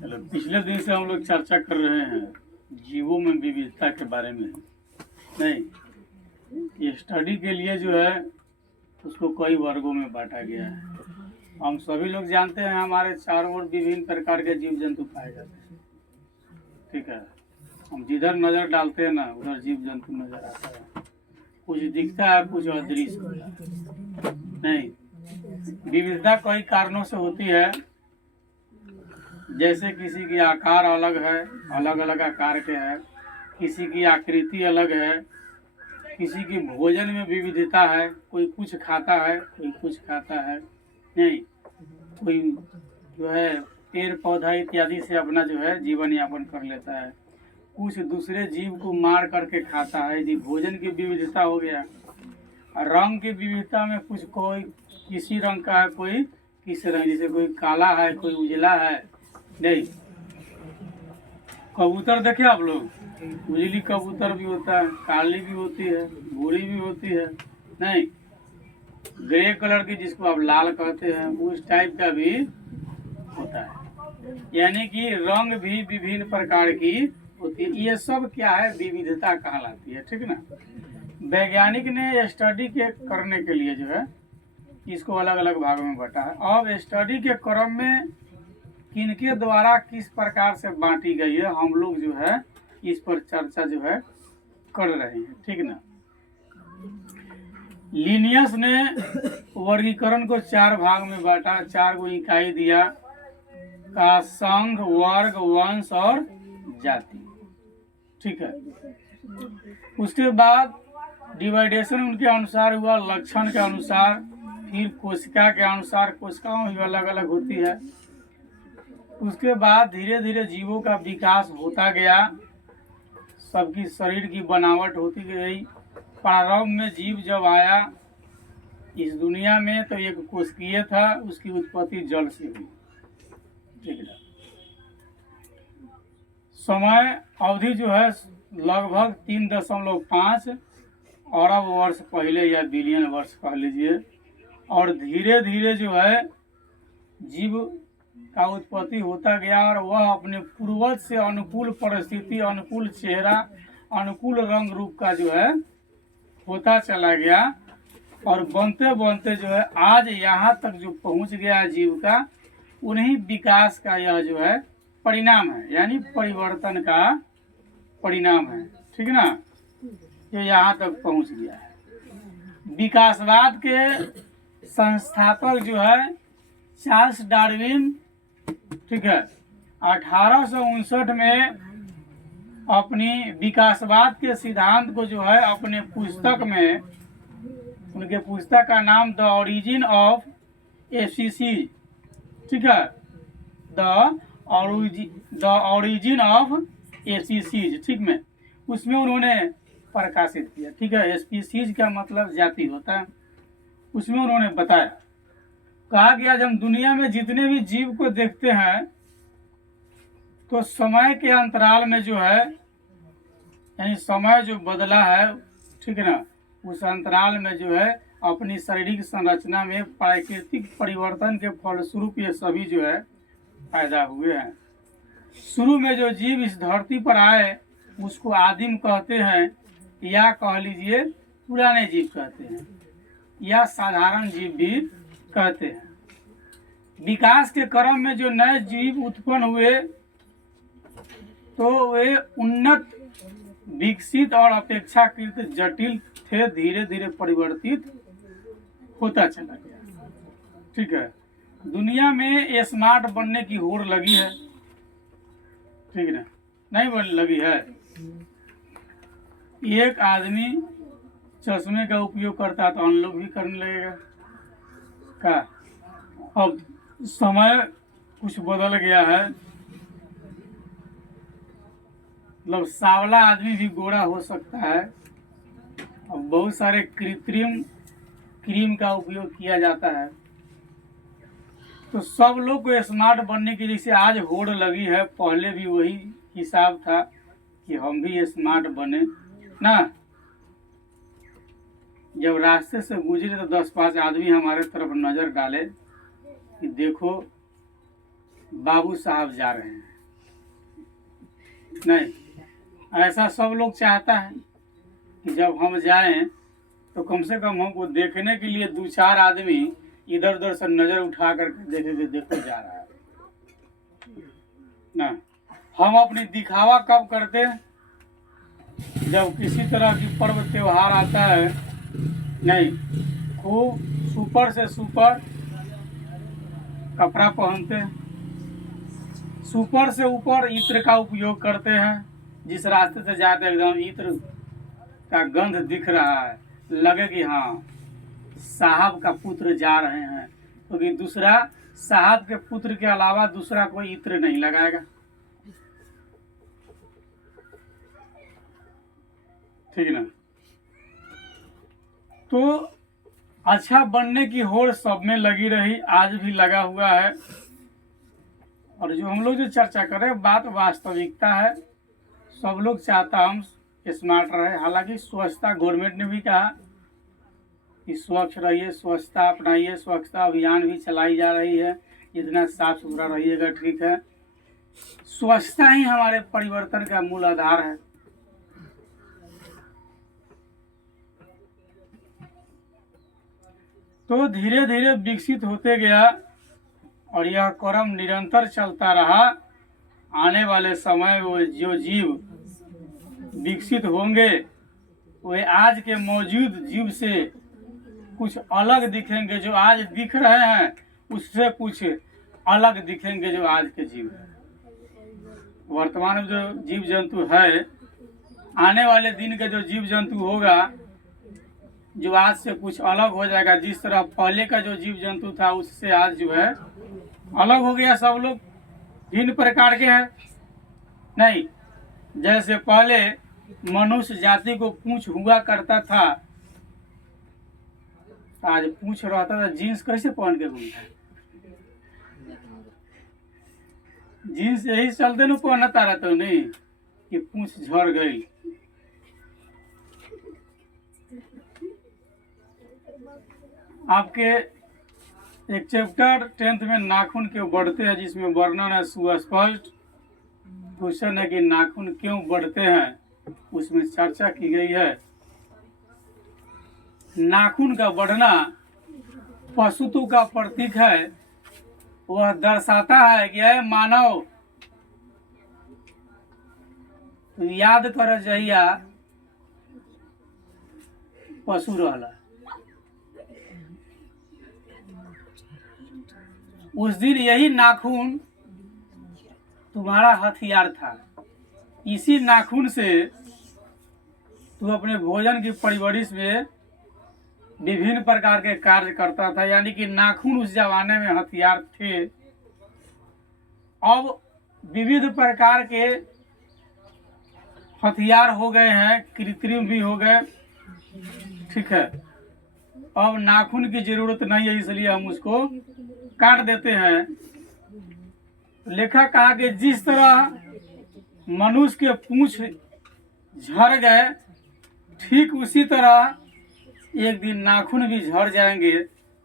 चलो, पिछले दिन से हम लोग चर्चा कर रहे हैं जीवों में विविधता के बारे में। नहीं, ये स्टडी के लिए जो है उसको कई वर्गों में बांटा गया है। हम सभी लोग जानते हैं हमारे चारों ओर विभिन्न प्रकार के जीव जंतु पाए जाते हैं। ठीक है, हम जिधर नज़र डालते हैं ना उधर जीव जंतु नजर आता है। कुछ दिखता है, कुछ अदृश्य होता है। नहीं, विविधता कई कारणों से होती है। जैसे किसी की आकार अलग है, अलग अलग आकार के है, किसी की आकृति अलग है, किसी की भोजन में विविधता है, कोई कुछ खाता है कोई कुछ खाता है। नहीं, कोई जो है पेड़ पौधा इत्यादि से अपना जो है जीवन यापन कर लेता है, कुछ दूसरे जीव को मार करके खाता है। यदि भोजन की विविधता हो गया। रंग की विविधता में कुछ कोई किसी रंग का है, कोई किसी रंग, जैसे कोई काला है कोई उजला है। नहीं, कबूतर देखे आप लोग, उजली कबूतर भी होता है, काली भी होती है, भूरी भी होती है। नहीं, ग्रे कलर की जिसको आप लाल कहते हैं उस टाइप का भी होता है। यानी कि रंग भी विभिन्न प्रकार की होती है। ये सब क्या है, विविधता कहलाती है। ठीक ना। वैज्ञानिक ने स्टडी के करने के लिए जो है इसको अलग अलग भागों में बांटा है। अब स्टडी के क्रम में किनके द्वारा किस प्रकार से बांटी गई है, हम लोग जो है इस पर चर्चा जो है कर रहे हैं। ठीक ना। लिनियस ने वर्गीकरण को 4 भाग में बांटा, 4 को इकाई दिया का संघ, वर्ग, वंश और जाति। ठीक है। उसके बाद डिवाइडेशन उनके अनुसार हुआ, लक्षण के अनुसार, फिर कोशिका के अनुसार, कोशिकाओं भी अलग अलग होती है। उसके बाद धीरे धीरे जीवों का विकास होता गया, सबकी शरीर की बनावट होती गई। प्रारंभ में जीव जब आया इस दुनिया में तो एक कोशिकीय था, उसकी उत्पत्ति जल से हुई। ठीक है। समय अवधि जो है लगभग 3.5 अरब वर्ष पहले या बिलियन वर्ष कह लीजिए। और धीरे धीरे जो है जीव का उत्पत्ति होता गया और वह अपने पूर्वज से अनुकूल परिस्थिति, अनुकूल चेहरा, अनुकूल रंग रूप का जो है होता चला गया। और बनते बनते जो है आज यहाँ तक जो पहुँच गया जीव का, उन्हीं विकास का यह जो है परिणाम है, यानी परिवर्तन का परिणाम है। ठीक ना। ये यहाँ तक पहुँच गया है। विकासवाद के संस्थापक जो है चार्ल्स डार्विन, ठीक है, 1859 में अपनी विकासवाद के सिद्धांत को जो है अपने पुस्तक में, उनके पुस्तक का नाम द ओरिजिन ऑफ स्पीसीज, ठीक है, द ओरिजिन ऑफ स्पीसीज, ठीक में, उसमें उन्होंने प्रकाशित किया। ठीक है। स्पीसीज का मतलब जाति होता है। उसमें उन्होंने बताया, कहा कि आज हम दुनिया में जितने भी जीव को देखते हैं तो समय के अंतराल में जो है, यानी समय जो बदला है, ठीक है ना, उस अंतराल में जो है अपनी शारीरिक संरचना में प्राकृतिक परिवर्तन के फलस्वरूप ये सभी जो है पैदा हुए हैं। शुरू में जो जीव इस धरती पर आए उसको आदिम कहते हैं, या कह लीजिए पुराने जीव कहते हैं, या साधारण जीव भी कहते हैं। विकास के क्रम में जो नए जीव उत्पन्न हुए तो वे उन्नत, विकसित और अपेक्षाकृत जटिल थे, धीरे धीरे परिवर्तित होता चला गया। ठीक है। दुनिया में स्मार्ट बनने की होड़ लगी है। ठीक है ना, नहीं बन लगी है। एक आदमी चश्मे का उपयोग करता तो हम लोग भी करने लगेगा का। अब समय कुछ बदल गया है, मतलब सांवला आदमी भी गोरा हो सकता है। अब बहुत सारे कृत्रिम क्रीम का उपयोग किया जाता है। तो सब लोग को स्मार्ट बनने के लिए से आज होड़ लगी है। पहले भी वही हिसाब था कि हम भी स्मार्ट बने ना। जब रास्ते से गुजरे तो 10-5 आदमी हमारे तरफ नज़र डाले कि देखो बाबू साहब जा रहे हैं। नहीं, ऐसा सब लोग चाहता है कि जब हम जाएं तो कम से कम हमको देखने के लिए 2-4 आदमी इधर उधर से नज़र उठा करके देखे कि देखो जा रहा है ना। हम अपनी दिखावा कब करते हैं? जब किसी तरह की पर्व त्योहार आता है, नहीं, खूब सुपर से सुपर कपड़ा पहनते हैं, सुपर से ऊपर इत्र का उपयोग करते हैं। जिस रास्ते से जाते हैं एकदम इत्र का गंध दिख रहा है, लगे कि हाँ साहब का पुत्र जा रहे हैं, क्योंकि दूसरा साहब के पुत्र के अलावा दूसरा कोई इत्र नहीं लगाएगा। ठीक ना। तो अच्छा बनने की होड़ सब में लगी रही, आज भी लगा हुआ है। और जो हम लोग जो चर्चा कर रहे हैं बात वास्तविकता है। सब लोग चाहता हम स्मार्ट रहे। हालांकि स्वच्छता गवर्नमेंट ने भी कहा कि स्वच्छ रहिए, स्वच्छता अपनाइए, स्वच्छता अभियान भी चलाई जा रही है। जितना साफ सुथरा रहिएगा ठीक है। स्वच्छता ही हमारे परिवर्तन का मूल आधार है। तो धीरे धीरे विकसित होते गया और यह क्रम निरंतर चलता रहा। आने वाले समय वो जो जीव विकसित होंगे वे आज के मौजूद जीव से कुछ अलग दिखेंगे। जो आज दिख रहे हैं उससे कुछ अलग दिखेंगे जो आज के जीव हैं। वर्तमान में जो जीव जंतु है, आने वाले दिन का जो जीव जंतु होगा जो आज से कुछ अलग हो जाएगा। जिस तरह पहले का जो जीव जंतु था उससे आज जो है अलग हो गया। सब लोग भिन्न प्रकार के हैं। नहीं, जैसे पहले मनुष्य जाति को पूंछ हुआ करता था, आज पूंछ रहता था, जीन्स कैसे पहन के घूमता है? जीन्स यही चलते न पहनता रहता नहीं कि पूंछ झड़ गई। आपके एक चैप्टर 10th में नाखून क्यों बढ़ते हैं जिसमें वर्णन है सुस्पष्ट। क्वेश्चन है कि नाखून क्यों बढ़ते हैं, उसमें चर्चा की गई है। नाखून का बढ़ना पशुत्व का प्रतीक है। वह दर्शाता है कि है मानव तो याद कर जहिया पशु रहला, उस दिन यही नाखून तुम्हारा हथियार था। इसी नाखून से तू अपने भोजन की परवरिश में विभिन्न प्रकार के कार्य करता था। यानी कि नाखून उस जमाने में हथियार थे। अब विविध प्रकार के हथियार हो गए हैं, कृत्रिम भी हो गए। ठीक है, अब नाखून की जरूरत नहीं है, इसलिए हम उसको काट देते हैं। लेखक कहा कि जिस तरह मनुष्य के पूंछ झड़ गए, ठीक उसी तरह एक दिन नाखून भी झड़ जाएंगे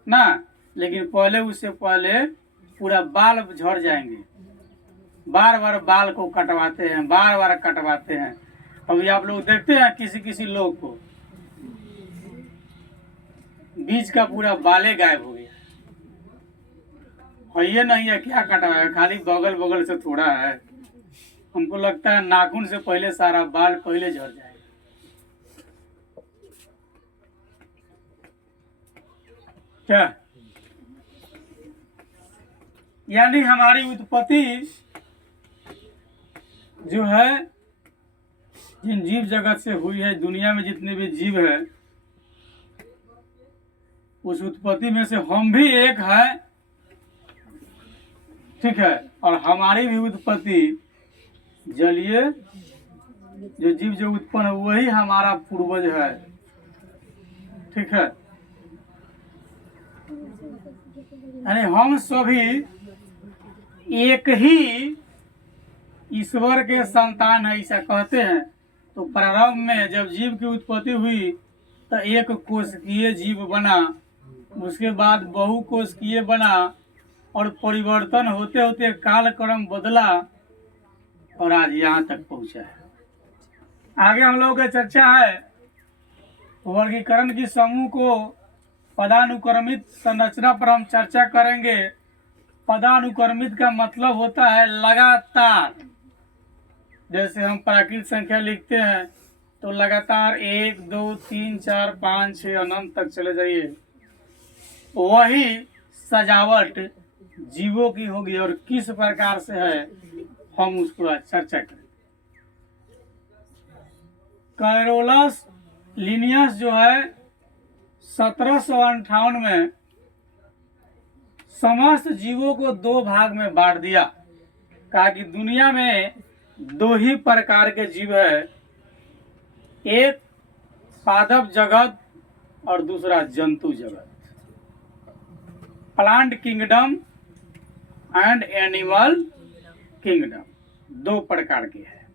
ना। लेकिन पहले उससे पहले पूरा बाल झड़ जाएंगे। बार बार बाल को कटवाते हैं, बार बार कटवाते हैं। अभी आप लोग देखते हैं किसी किसी लोग को बीच का पूरा बाले गायब हो गया और ये नहीं है क्या कटवाया, खाली बगल बगल से थोड़ा है। हमको लगता है नाखून से पहले सारा बाल पहले झड़ जाएगा। क्या यानी हमारी उत्पत्ति जो है जिन जीव जगत से हुई है, दुनिया में जितने भी जीव है उस उत्पत्ति में से हम भी एक है। ठीक है, और हमारी भी उत्पत्ति जलीय जो जीव जो उत्पन्न है वही हमारा पूर्वज है। ठीक है, यानी हम सभी एक ही ईश्वर के संतान है, ऐसा कहते हैं। तो प्रारंभ में जब जीव की उत्पत्ति हुई तो एक कोशिकीय जीव बना, उसके बाद बहुकोशिकीय बना, और परिवर्तन होते होते कालक्रम बदला और आज यहाँ तक पहुँचा है। आगे हम लोगों का चर्चा है वर्गीकरण की समूह को पदानुक्रमित संरचना पर हम चर्चा करेंगे। पदानुक्रमित का मतलब होता है लगातार। जैसे हम प्राकृत संख्या लिखते हैं तो लगातार 1 2 3 4 5 6 अनंत तक चले जाइए। वही सजावट जीवों की होगी और किस प्रकार से है हम उसको आज चर्चा करें। कैरोलस लिनियस जो है 1758 में समस्त जीवों को 2 भाग में बांट दिया। कहा कि दुनिया में 2 ही प्रकार के जीव है, एक पादप जगत और दूसरा जंतु जगत। Plant kingdom and animal kingdom 2 प्रकार के हैं।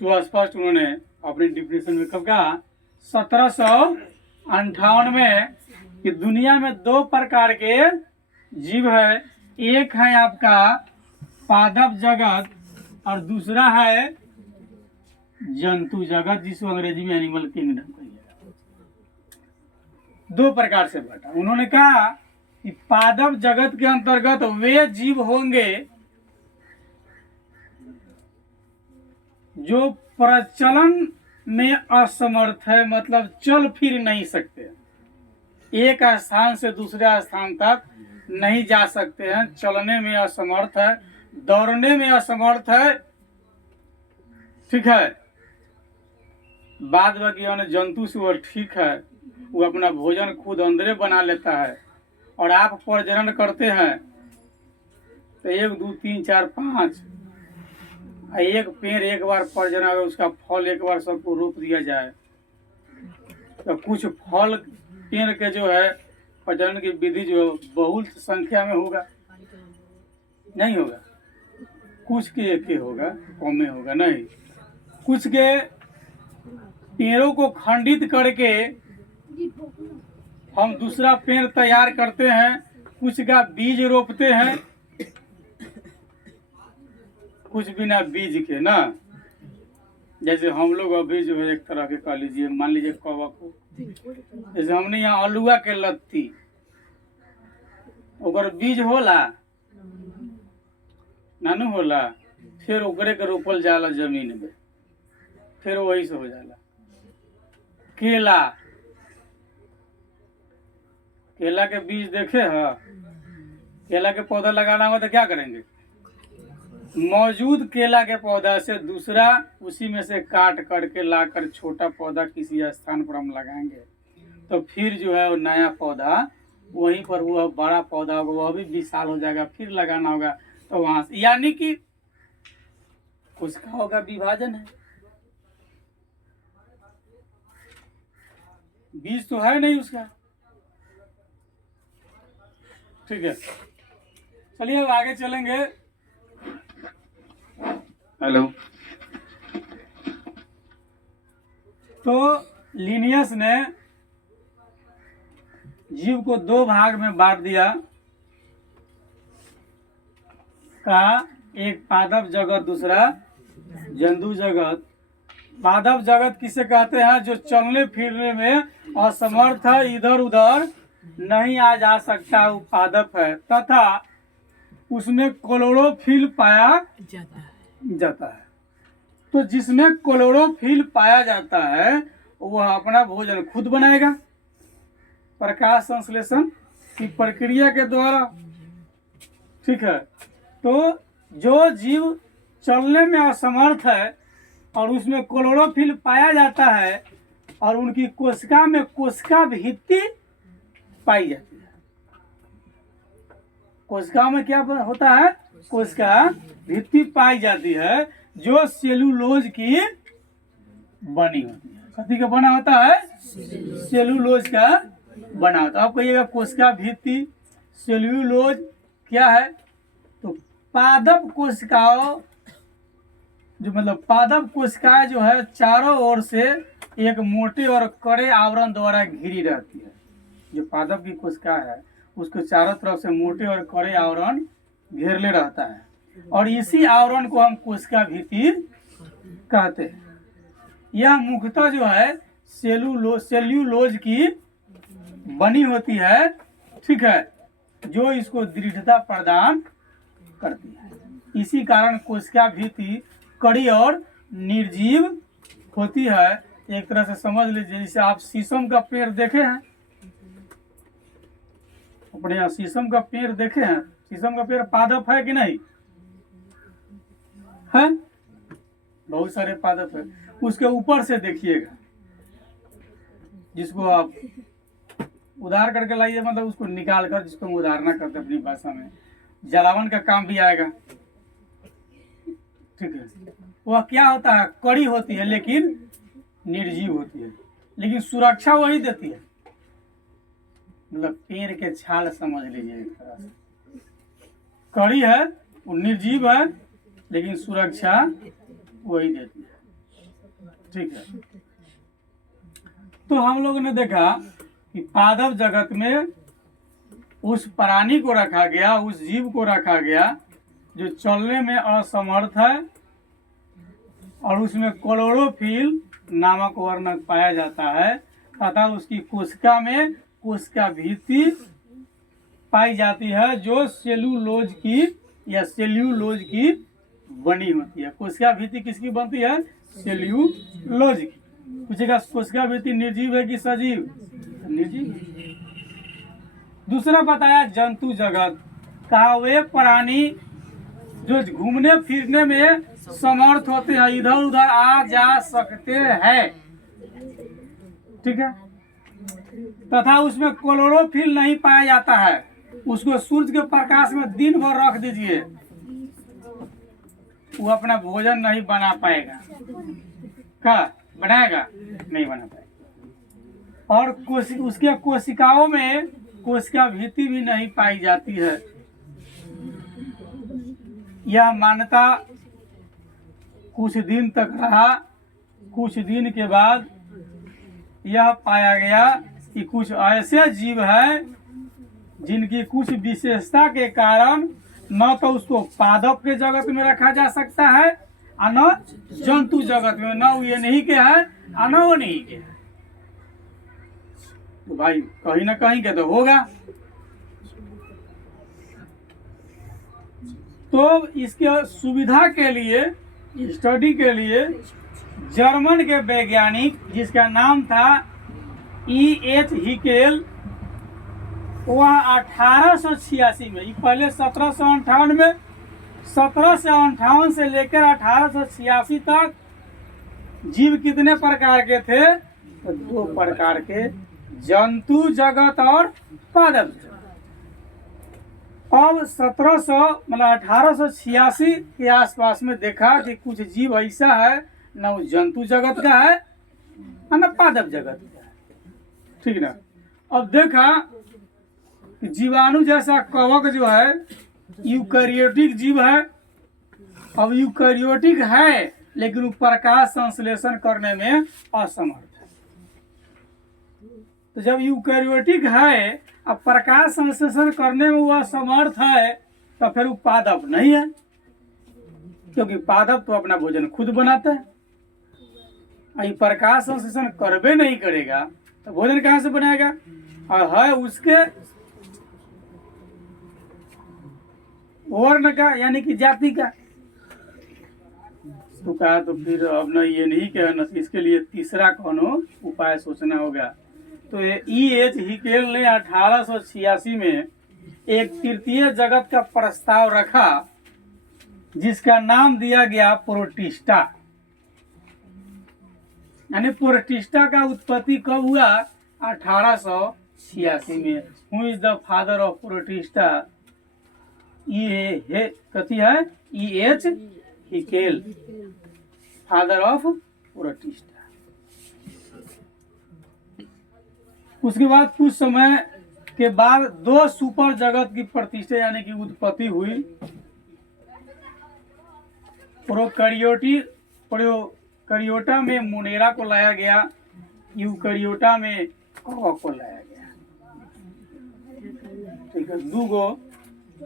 सुस्पष्ट उन्होंने अपनी डिफिनेशन में कब कहा 1758 में कि दुनिया में 2 प्रकार के जीव है, एक है आपका पादप जगत और दूसरा है जंतु जगत, जिसको अंग्रेजी में एनिमल किंगडम कहिएगा। 2 प्रकार से बांटा। उन्होंने कहा कि पादप जगत के अंतर्गत वे जीव होंगे जो प्रचलन में असमर्थ है, मतलब चल फिर नहीं सकते, एक स्थान से दूसरे स्थान तक नहीं जा सकते हैं, चलने में असमर्थ है, दौड़ने में असमर्थ है, ठीक है। बाद बाकी जंतु से वो ठीक है, वो अपना भोजन खुद अंदर बना लेता है और आप प्रजनन करते हैं तो 1 2 3 4 5 एक पेड़ एक बार प्रजनन, अगर उसका फल एक बार सबको रोप दिया जाए तो कुछ फल पेड़ के जो है प्रजनन की विधि जो बहुल संख्या में होगा, नहीं होगा, कुछ के एक होगा, कम में होगा नहीं। कुछ के पेड़ों को खंडित करके हम दूसरा पेड़ तैयार करते हैं, कुछ का बीज रोपते हैं, कुछ बिना बीज के ना। जैसे हम लोग अभी जो है एक तरह के कह लीजिए, मान लीजिए कवक को, जैसे हमने यहाँ अलुआ के लत्ती ओकर बीज होला नानू होला, फिर ओकरे के रोपल जाला जमीन में, फिर वही से हो जाला। केला, केला के बीज देखे है, केला के पौधा लगाना हो तो क्या करेंगे, मौजूद केला के पौधा से दूसरा उसी में से काट करके लाकर छोटा पौधा किसी स्थान पर हम लगाएंगे तो फिर जो है वो नया पौधा वहीं पर वह बड़ा पौधा होगा, वह भी 20 साल हो जाएगा, फिर लगाना होगा तो वहां से, यानी कि उसका होगा विभाजन है। बीज तो है नहीं उसका, ठीक है। चलिए अब आगे चलेंगे। हेलो। तो लिनियस ने जीव को 2 भाग में बांट दिया। का एक पादप जगत, दूसरा जंतु जगत। पादप जगत किसे कहते हैं, जो चलने फिरने में असमर्थ है, इधर उधर नहीं आ जा सकता, वो पादप है, तथा उसमें क्लोरोफिल पाया जाता है। तो जिसमें क्लोरोफिल पाया जाता है वह अपना भोजन खुद बनाएगा प्रकाश संश्लेषण की प्रक्रिया के द्वारा, ठीक है। तो जो जीव चलने में असमर्थ है और उसमें क्लोरोफिल पाया जाता है और उनकी कोशिका में कोशिका भित्ति पाई जाती है। कोशिका में क्या होता है, कोशिका भित्ति पाई जाती है जो सेलुलोज की बनी होती है। कथी का बना होता है, सेलुलोज का बना होता है। आप कहिएगा कोशिका भित्ति सेलुलोज क्या है, तो पादप कोशिकाओं जो मतलब पादप कोशिकाएं जो है चारों ओर से एक मोटे और कड़े आवरण द्वारा घिरी रहती है। जो पादप की कोशिका है उसको चारों तरफ से मोटे और कड़े आवरण घेरले रहता है, और इसी आवरण को हम कोशिका भित्ति कहते हैं। यह मुख्यतः जो है सेल्यूलोज की बनी होती है, ठीक है, जो इसको दृढ़ता प्रदान करती है। इसी कारण कोशिका भित्ति कड़ी और निर्जीव होती है। एक तरह से समझ लीजिए, जैसे आप शीशम का पेड़ देखे हैं, अपने यहाँ शीशम का पेड़ देखे हैं, शीशम का पेड़ पादप है कि नहीं है? बहुत सारे पादप है। उसके ऊपर से देखिएगा, जिसको आप उधार करके लाइए, मतलब उसको निकाल कर, जिसको हम उधारना करते हैं अपनी भाषा में, जलावन का काम भी आएगा, ठीक है। वह क्या होता है, कड़ी होती है लेकिन निर्जीव होती है, लेकिन सुरक्षा वही देती है। मतलब पेड़ के छाल समझ लीजिए, एक तरह से कड़ी है, वो निर्जीव है, लेकिन सुरक्षा वही देती है, ठीक है। तो हम लोगों ने देखा कि पादप जगत में उस प्राणी को रखा गया, उस जीव को रखा गया जो चलने में असमर्थ है, और उसमें क्लोरोफिल नामक वर्णक पाया जाता है, तथा उसकी कोशिका में कोशिका भित्ति पाई जाती है, जो सेल्यूलोज की बनी होती है। कोशिका भित्ति किसकी बनती है? सेल्यूलोज की। पूछेगा कोशिका भित्ति निर्जीव है कि सजीव? निर्जीव। दूसरा बताया जंतु जगत का वे प्राणी जो घूमने फिरने में समर्थ होते हैं, इधर उधर आ जा सकते हैं, ठीक है, तथा उसमें क्लोरोफिल नहीं पाया जाता है। उसको सूर्य के प्रकाश में दिन भर रख दीजिए, वो अपना भोजन नहीं बना पाएगा। क्या बनाएगा? नहीं बना पाएगा। और उसके कोशिकाओं में कोशिका भित्ति भी नहीं पाई जाती है। यह मान्यता कुछ दिन तक रहा। कुछ दिन के बाद यह पाया गया कि कुछ ऐसे जीव हैं जिनकी कुछ विशेषता के कारण न तो उसको पादप के जगत में रखा जा सकता है और न जंतु जगत में, न ये नहीं के है और न वो नहीं के है। तो भाई कहीं ना कहीं के तो होगा। तो इसके सुविधा के लिए, स्टडी के लिए, जर्मन के वैज्ञानिक जिसका नाम था E.H. हिकेल, वह 1886 में, पहले 1758 से लेकर 1886 तक जीव कितने प्रकार के थे? तो 2 प्रकार के, जंतु जगत और पादप जगत। अब 1886 के आसपास में देखा कि कुछ जीव ऐसा है, न वो जंतु जगत का है न पादप जगत का है, ठीक ना। अब देखा कि जीवाणु जैसा कवक जो है यूकैरियोटिक जीव है। अब यूकैरियोटिक है लेकिन वो प्रकाश संश्लेषण करने में असमर्थ है। तो जब यूकैरियोटिक है, अब प्रकाश संश्लेषण करने में वो असमर्थ है, तो फिर वो पादप नहीं है, क्योंकि पादप तो अपना भोजन खुद बनाता है। प्रकाश संश्लेषण करबे नहीं करेगा तो भोजन कहाँ से बनाएगा? और है उसके वर्ण का, यानी कि जाति का। तो कहा तो फिर अब न ये नहीं कहना, इसके लिए तीसरा कोनो उपाय सोचना होगा। तो E.H. हिकेल ने 1886 में एक तृतीय जगत का प्रस्ताव रखा, जिसका नाम दिया गया प्रोटिस्टा। यानी प्रोटिस्टा का उत्पत्ति कब हुआ? 1886 में। Who is the father of protista? कथी है? E.H. Haeckel, father of protista. उसके बाद कुछ समय के बाद 2 सुपर जगत की प्रतिष्ठा यानी कि उत्पत्ति हुई। प्रोकैरियोटा में मुनेरा को लाया गया, यूकैरियोटा में कवक को लाया गया, ठीक है, 2 गो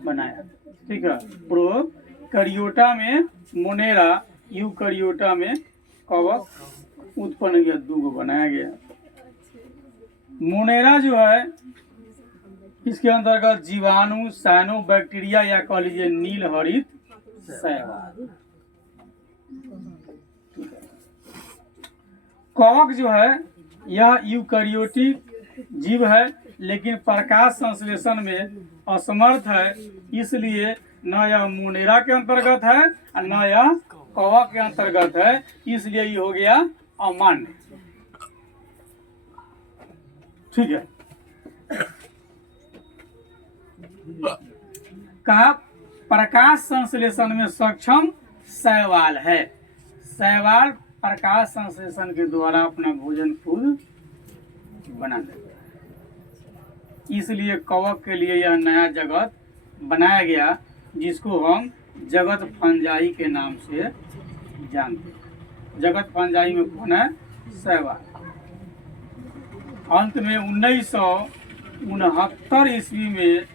बनाया, ठीक है। प्रोकैरियोटा में मोनेरा, यूकैरियोटा में कवक उत्पन्न किया, 2 गो बनाया गया। मोनेरा जो है इसके अंतर्गत जीवाणु, साइनो बैक्टीरिया या कह लीजिए नील हरित शैवाल। कवक जो है यह यूकैरियोटिक जीव है, लेकिन प्रकाश संश्लेषण में असमर्थ है, इसलिए न यह मोनेरा के अंतर्गत है और न यह कवक के अंतर्गत है, इसलिए ये हो गया अमान्य, ठीक है। कहा प्रकाश संश्लेषण में सक्षम शैवाल है। शैवाल प्रकाश संश्लेषण के द्वारा अपना भोजन खुद बना लेता है, इसलिए कवक के लिए यह नया जगत बनाया गया, जिसको हम जगत फंजाई के नाम से जानते हैं। जगत फंजाई में कौन है? शैवाल। अंत में 1969 ईस्वी में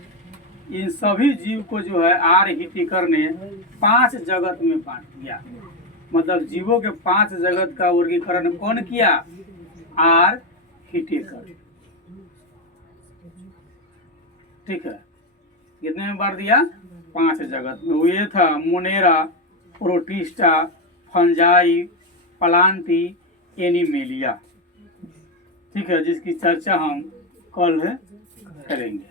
इन सभी जीव को जो है आर हिटिकर ने 5 जगत में बांट दिया। मतलब जीवों के 5 जगत का वर्गीकरण कौन किया? आर हिटिकर, ठीक है। कितने में बांट दिया? 5 जगत में। वो ये था Monera, protista, fungi, Plantae, animalia, ठीक है, जिसकी चर्चा हम कल करेंगे।